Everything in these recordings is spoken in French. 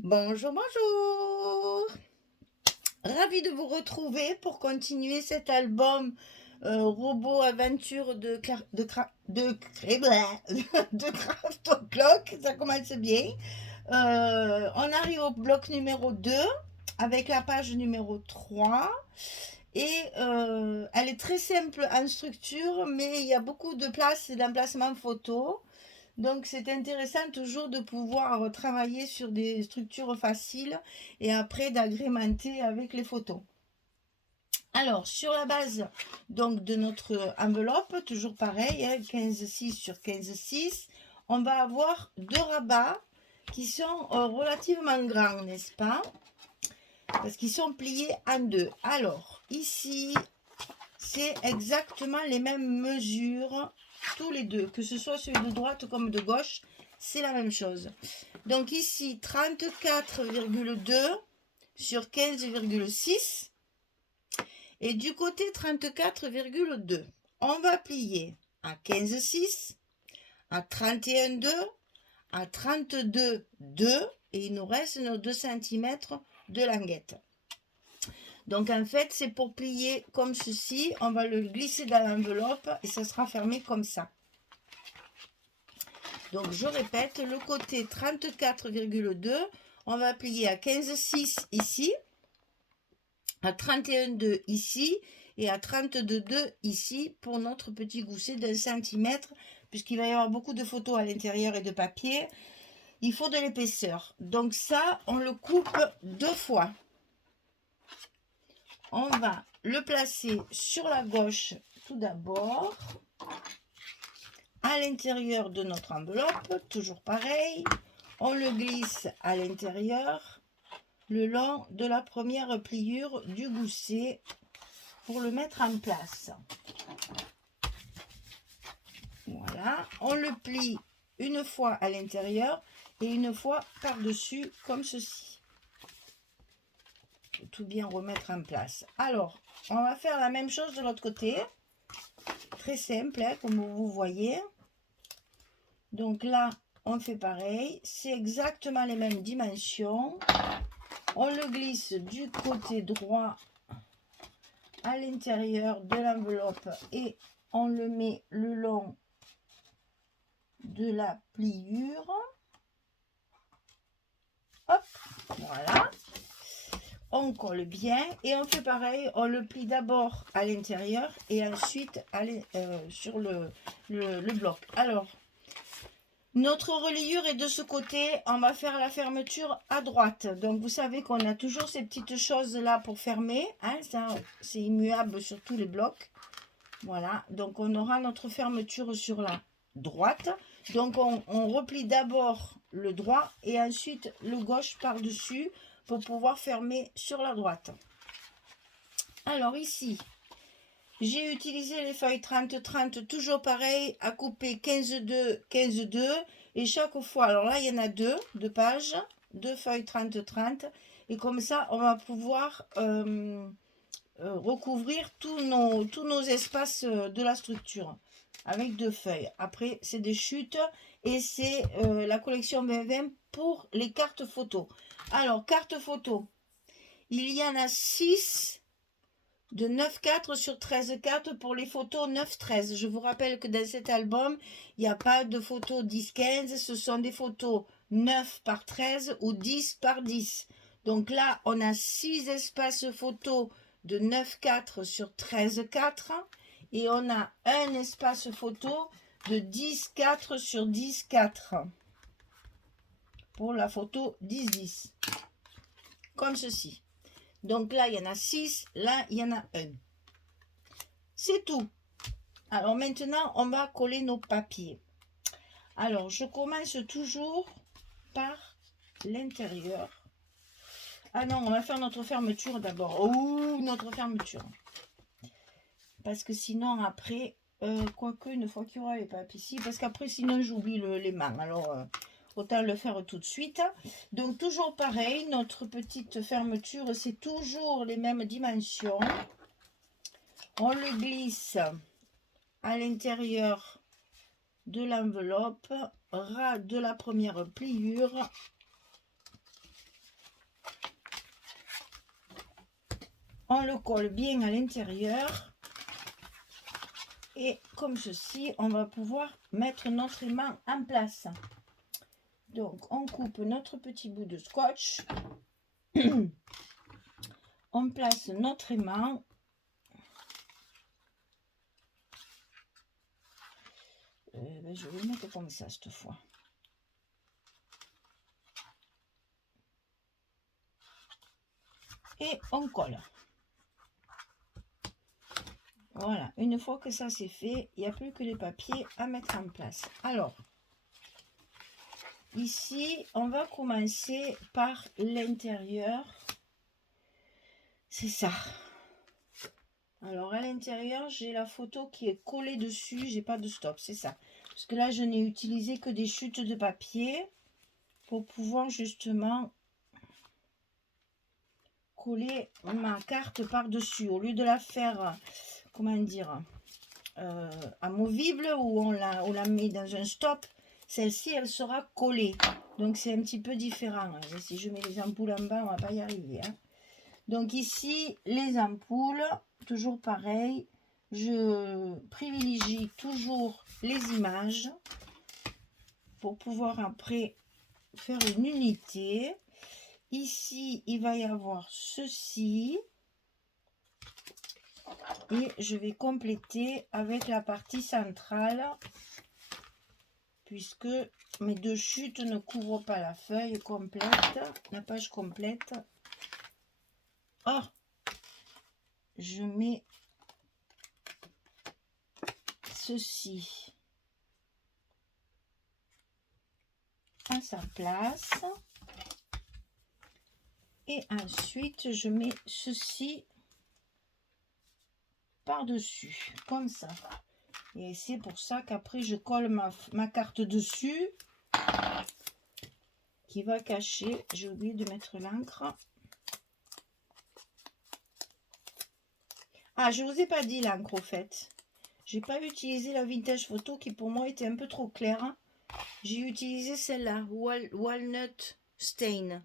Bonjour, bonjour! Ravi de vous retrouver pour continuer cet album Robot Aventure de Craft Clock. Ça commence bien. On arrive au bloc numéro 2 avec la page numéro 3. Et elle est très simple en structure, mais il y a beaucoup de place et d'emplacements photo. Donc c'est intéressant toujours de pouvoir travailler sur des structures faciles et après d'agrémenter avec les photos. Alors sur la base donc de notre enveloppe, toujours pareil, 15,6 sur 15,6, on va avoir deux rabats qui sont relativement grands, n'est-ce pas? Parce qu'ils sont pliés en deux. Alors ici, c'est exactement les mêmes mesures tous les deux, que ce soit celui de droite comme de gauche, c'est la même chose. Donc ici 34,2 sur 15,6 et du côté 34,2. On va plier à 15,6, à 31,2, à 32,2 et il nous reste nos 2 cm de languette. Donc en fait, c'est pour plier comme ceci. On va le glisser dans l'enveloppe et ça sera fermé comme ça. Donc je répète, le côté 34,2, on va plier à 15,6 ici, à 31,2 ici et à 32,2 ici pour notre petit gousset d'un centimètre, puisqu'il va y avoir beaucoup de photos à l'intérieur et de papier. Il faut de l'épaisseur. Donc ça, on le coupe deux fois. On va le placer sur la gauche tout d'abord, à l'intérieur de notre enveloppe, toujours pareil. On le glisse à l'intérieur, le long de la première pliure du gousset pour le mettre en place. Voilà, on le plie une fois à l'intérieur et une fois par-dessus comme ceci. Tout bien remettre en place. Alors, on va faire la même chose de l'autre côté. Très simple, hein, comme vous voyez. Donc là, on fait pareil. C'est exactement les mêmes dimensions. On le glisse du côté droit à l'intérieur de l'enveloppe et on le met le long de la pliure. Hop, voilà. On colle bien et on fait pareil, on le plie d'abord à l'intérieur et ensuite sur le bloc. Alors, notre reliure est de ce côté, on va faire la fermeture à droite. Donc vous savez qu'on a toujours ces petites choses là pour fermer, hein, ça c'est immuable sur tous les blocs. Voilà, donc on aura notre fermeture sur la droite. Donc on replie d'abord le droit et ensuite le gauche par-dessus pour pouvoir fermer sur la droite. Alors ici, j'ai utilisé les feuilles 30-30, toujours pareil, à couper 15-2, 15-2. Et chaque fois, alors là, il y en a deux pages, deux feuilles 30-30. Et comme ça, on va pouvoir recouvrir tous nos espaces de la structure avec deux feuilles. Après, c'est des chutes et c'est la collection 2020 pour les cartes photos. Alors, cartes photos, il y en a 6 de 9,4 sur 13,4 pour les photos 9,13. Je vous rappelle que dans cet album, il n'y a pas de photos 10-15, ce sont des photos 9 par 13 ou 10 par 10. Donc là, on a 6 espaces photos de 9,4 sur 13,4 et on a un espace photo de 10,4 sur 10,4 pour la photo 10-10. Comme ceci. Donc là, il y en a 6, là, il y en a un. C'est tout. Alors maintenant, on va coller nos papiers. Alors, je commence toujours par l'intérieur. Ah non, on va faire notre fermeture d'abord. Oh, notre fermeture. Parce que sinon, après, quoique, une fois qu'il y aura les papiers ici, parce qu'après, sinon, j'oublie les mains. Alors, autant le faire tout de suite. Donc, toujours pareil, notre petite fermeture, c'est toujours les mêmes dimensions. On le glisse à l'intérieur de l'enveloppe, ras de la première pliure. on le colle bien à l'intérieur. Et comme ceci, on va pouvoir mettre notre aimant en place. Donc, on coupe notre petit bout de scotch. On place notre aimant. Je vais le mettre comme ça cette fois. Et on colle. Voilà, une fois que ça c'est fait, il n'y a plus que les papiers à mettre en place. Alors, ici, on va commencer par l'intérieur. C'est ça. Alors, à l'intérieur, j'ai la photo qui est collée dessus. J'ai pas de stop, c'est ça. Parce que là, je n'ai utilisé que des chutes de papier pour pouvoir justement coller ma carte par-dessus. Au lieu de la faire, comment dire, amovible où on la met dans un stop, celle-ci, elle sera collée. Donc, c'est un petit peu différent. Si je mets les ampoules en bas, on va pas y arriver. Hein. Donc, ici, les ampoules, toujours pareil. Je privilégie toujours les images pour pouvoir après faire une unité. Ici, il va y avoir ceci. Et je vais compléter avec la partie centrale. Puisque mes deux chutes ne couvrent pas la feuille complète, la page complète. Oh, je mets ceci à sa place. Et ensuite, je mets ceci par-dessus, comme ça. Et c'est pour ça qu'après, je colle ma carte dessus, qui va cacher. J'ai oublié de mettre l'encre. Ah, je ne vous ai pas dit l'encre au fait. J'ai pas utilisé la Vintage Photo qui pour moi était un peu trop claire. J'ai utilisé celle-là, Walnut Stain.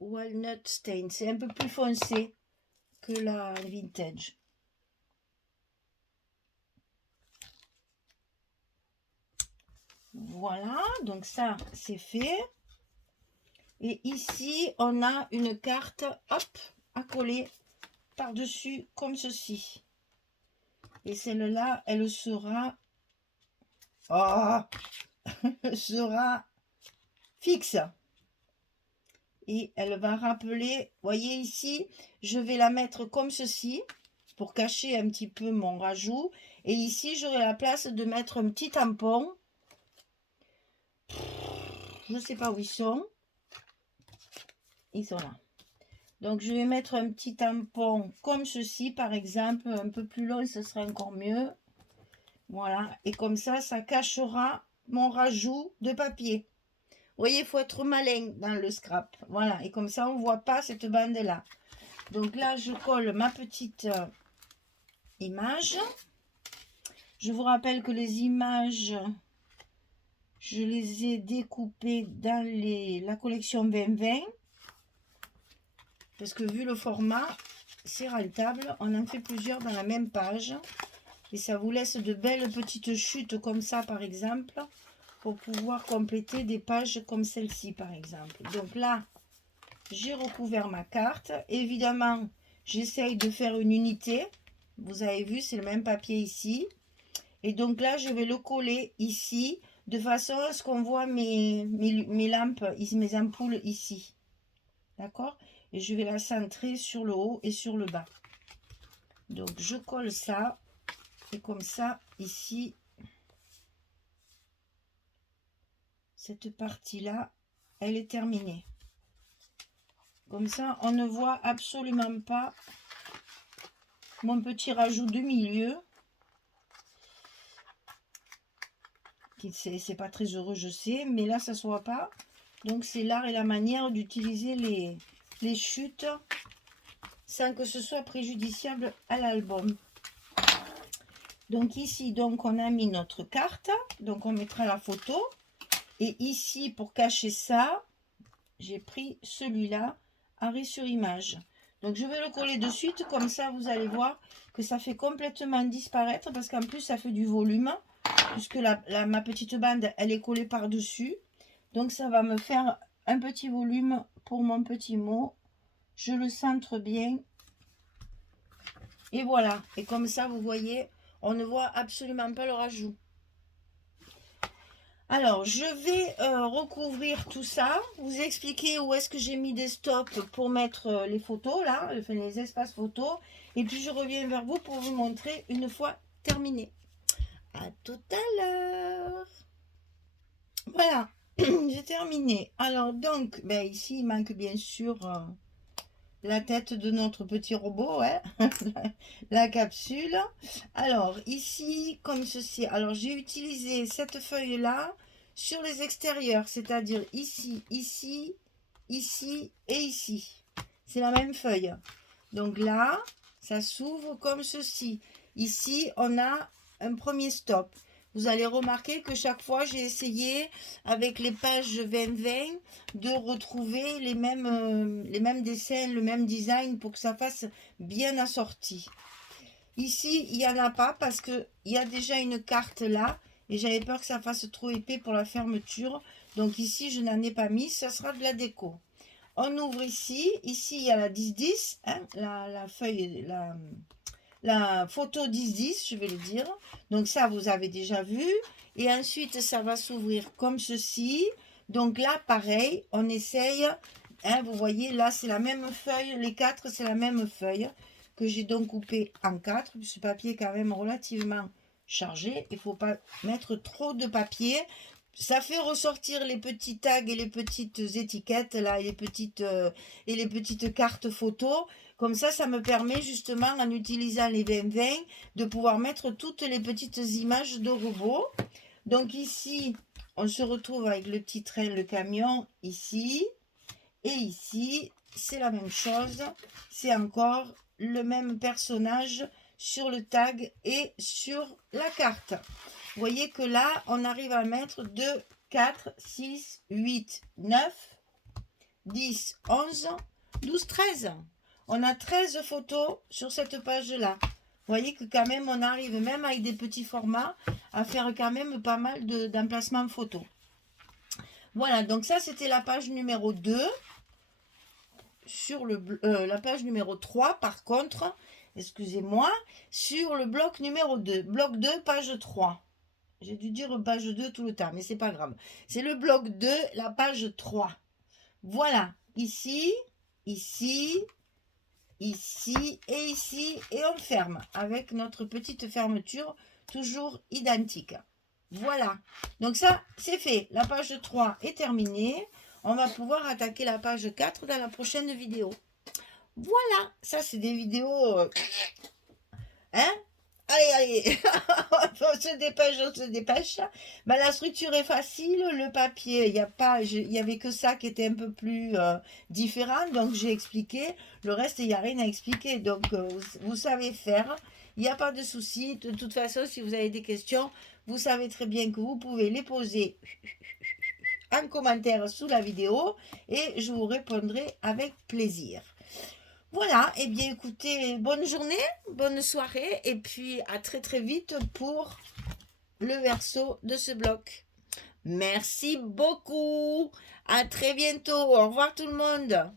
Walnut Stain, c'est un peu plus foncé que la Vintage. Voilà, donc ça c'est fait. Et ici, on a une carte, hop, à coller par-dessus comme ceci. Et celle-là, elle sera, sera fixe. Et elle va rappeler, voyez ici, je vais la mettre comme ceci pour cacher un petit peu mon rajout. Et ici, j'aurai la place de mettre un petit tampon. Je ne sais pas où ils sont. Ils sont là. Donc, je vais mettre un petit tampon comme ceci, par exemple. Un peu plus long, ce sera encore mieux. Voilà. Et comme ça, ça cachera mon rajout de papier. Vous voyez, il faut être malin dans le scrap. Voilà. Et comme ça, on ne voit pas cette bande-là. Donc là, je colle ma petite image. Je vous rappelle que les images, je les ai découpées dans la collection 2020. Parce que vu le format, c'est rentable. On en fait plusieurs dans la même page. Et ça vous laisse de belles petites chutes comme ça, par exemple, pour pouvoir compléter des pages comme celle-ci, par exemple. Donc là, j'ai recouvert ma carte. Évidemment, j'essaye de faire une unité. Vous avez vu, c'est le même papier ici. Et donc là, je vais le coller ici, de façon à ce qu'on voit mes lampes, mes ampoules ici. D'accord? Et je vais la centrer sur le haut et sur le bas. Donc, je colle ça. Et comme ça, ici, cette partie-là, elle est terminée. Comme ça, on ne voit absolument pas mon petit rajout de milieu. C'est pas très heureux, je sais, mais là, ça ne se voit pas. Donc, c'est l'art et la manière d'utiliser les chutes sans que ce soit préjudiciable à l'album. Donc, ici, donc, on a mis notre carte. Donc, on mettra la photo. Et ici, pour cacher ça, j'ai pris celui-là, arrêt sur image. Donc je vais le coller de suite, comme ça vous allez voir que ça fait complètement disparaître, parce qu'en plus ça fait du volume, puisque ma petite bande elle est collée par dessus. Donc ça va me faire un petit volume pour mon petit mot. Je le centre bien. Et voilà. Et comme ça vous voyez, on ne voit absolument pas le rajout. Alors, je vais recouvrir tout ça, vous expliquer où est-ce que j'ai mis des stops pour mettre les photos, là, enfin, les espaces photos. Et puis, je reviens vers vous pour vous montrer une fois terminé. À tout à l'heure. Voilà, j'ai terminé. Alors, donc, ben, ici, il manque bien sûr la tête de notre petit robot, hein, la capsule. Alors, ici, comme ceci. Alors, j'ai utilisé cette feuille-là sur les extérieurs, c'est-à-dire ici, ici, ici et ici. C'est la même feuille. Donc là, ça s'ouvre comme ceci. Ici, on a un premier stop. Vous allez remarquer que chaque fois, j'ai essayé, avec les pages 2020, de retrouver les mêmes dessins, le même design pour que ça fasse bien assorti. Ici, il n'y en a pas parce qu'il y a déjà une carte là et j'avais peur que ça fasse trop épais pour la fermeture. Donc ici, je n'en ai pas mis, ça sera de la déco. On ouvre ici, il y a la 10-10, hein, la feuille, la photo 10-10, je vais le dire. Donc ça, vous avez déjà vu. Et ensuite, ça va s'ouvrir comme ceci. Donc là, pareil, on essaye. Hein, vous voyez, là, c'est la même feuille. Les quatre, c'est la même feuille que j'ai donc coupé en quatre. Ce papier est quand même relativement chargé. Il ne faut pas mettre trop de papier. Ça fait ressortir les petits tags et les petites étiquettes là et les petites cartes photos. Comme ça me permet justement en utilisant les 2020 de pouvoir mettre toutes les petites images de robots. Donc ici, on se retrouve avec le petit train, le camion ici. Et ici, c'est la même chose. C'est encore le même personnage sur le tag et sur la carte. Vous voyez que là, on arrive à mettre 2, 4, 6, 8, 9, 10, 11, 12, 13. On a 13 photos sur cette page-là. Vous voyez que quand même, on arrive même avec des petits formats à faire quand même pas mal d'emplacements photos. Voilà, donc ça, c'était la page numéro 2. Sur la page numéro 3, par contre, excusez-moi, sur le bloc numéro 2. Bloc 2, page 3. J'ai dû dire page 2 tout le temps, mais c'est pas grave. C'est le bloc 2, la page 3. Voilà, ici, ici, ici et ici. Et on ferme avec notre petite fermeture toujours identique. Voilà, donc ça, c'est fait. La page 3 est terminée. On va pouvoir attaquer la page 4 dans la prochaine vidéo. Voilà, ça c'est des vidéos... hein? Allez, on se dépêche. Ben, la structure est facile, le papier, il n'y avait que ça qui était un peu plus différent, donc j'ai expliqué. Le reste, il n'y a rien à expliquer, donc vous savez faire. Il n'y a pas de souci. De toute façon, si vous avez des questions, vous savez très bien que vous pouvez les poser en commentaire sous la vidéo et je vous répondrai avec plaisir. Voilà, et bien écoutez, bonne journée, bonne soirée et puis à très très vite pour le verso de ce bloc. Merci beaucoup, à très bientôt, au revoir tout le monde.